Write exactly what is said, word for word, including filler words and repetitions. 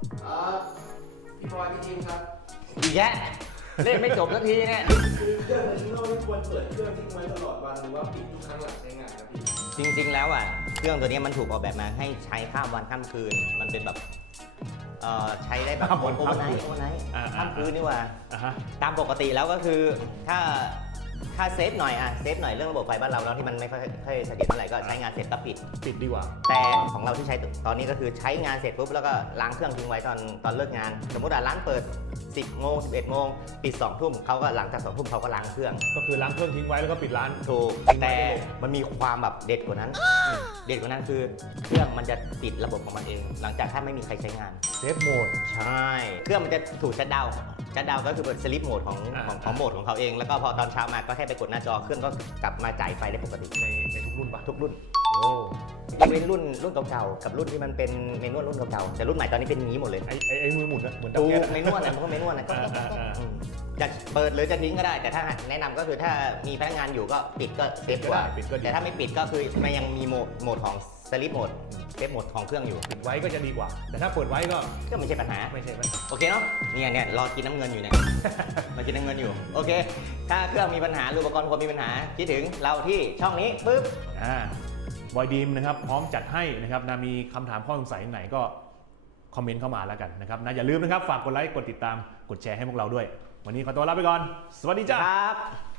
พี่บอยพี่จิมครับอีกแยะเล่นไม่จบสักทีเนี่ยคือเครื่องที่เราไม่ควรเปิดเครื่องทิ้งไว้ตลอดวันหรือว่าปิดทุกครั้งหลังใช้งานครับพี่จริงๆแล้วอ่ะเครื่องตัวนี้มันถูกออกแบบมาให้ใช้ข้ามวันข้ามคืนมันเป็นแบบเอ่อใช้ได้แบบโอเวอร์ไนท์โอเวอร์ไนท์ข้ามคืนนี่ว่าตามปกติแล้วก็คือถ้าถ้าเซฟหน่อยอะเซฟหน่อยเรื่องระบบไฟบ้านเราแล้วที่มันไม่ค่อยค่อยเสถียรเท่าไหร่ก็ใช้งานเสร็จก็ปิดปิดดีกว่าแต่ของเราที่ใช้ตอนนี้ก็คือใช้งานเสร็จปุ๊บแล้วก็ล้างเครื่องทิ้งไว้ตอนตอนเลิกงานสมมติว่าร้านเปิดสิบโมงสิบเอ็ดโมงปิดสองทุ่มเขาก็หลังจากสองทุ่มเขาก็ล้างเครื่องก็คือล้างเครื่องทิ้งไว้แล้วก็ปิดร้านถูกแต่มันมีความแบบเด็ดกว่านั้นเด็ดกว่านั้นคือเครื่องมันจะปิดระบบของมันเองหลังจากถ้าไม่มีใครใช้งานเซฟโหมดใช่เครื่องมันจะถูกชัตดาวน์ชัตดาวน์ก็คือเปิดสลิปโหมดของของของโหมดของเขาเองแล้วก็พอตอนเช้ามาก็แค่ไปกดหน้าจอเครื่องก็กลับมาจ่ายไฟได้ปกติในในทุกรุ่นปะทุกรุ่นโอ้เว้นรุ่นรุ่นเก่าๆกับรุ่นที่มันเป็นเมนวลรุ่นเก่าๆแต่รุ่นใหม่ตอนนี้เป็นงี้หมดเลยไอ้ไอ้ไอ้มือหมุนอะเหมือนดูเเมนวลนะมันก็เมนวลนะก็จะเปิดหรือจะทิ้งก็ได้แต่ถ้าแนะนำก็คือถ้ามีพนักงานอยู่ก็ปิดก็เซฟกว่าแต่ถ้าไม่ปิดก็คือมันยังมีโหมดโหมดของสลิปโหมดเซฟโหมดของเครื่องอยู่ปิดไว้ก็จะดีกว่าแต่ถ้าเปิดไว้ก็ก็ไม่ใช่ปัญหาไม่ใช่ปัญหาโอเคเนาะเนี่ยเนี่ยรอกินน้ำเงินอยู่เนี่ยมากินน้ำเงินอยู่โอเคถ้าเครื่องมีปัญหาอุปกรณ์ความมีปัญหาคิดถึงเราที่ช่องนี้ปึ๊บอ่าบอยดีมนะครับพร้อมจัดให้นะครับนะมีคำถามข้อสงสัยไหนก็คอมเมนต์เข้ามาแล้วกันนะครับนะอย่าลืมนะครับฝากกดไลค์กดติดตามกดแชร์ให้พวกเราด้วยวันนี้ขอตัวลาไปก่อนสวัสดีจ้าครับ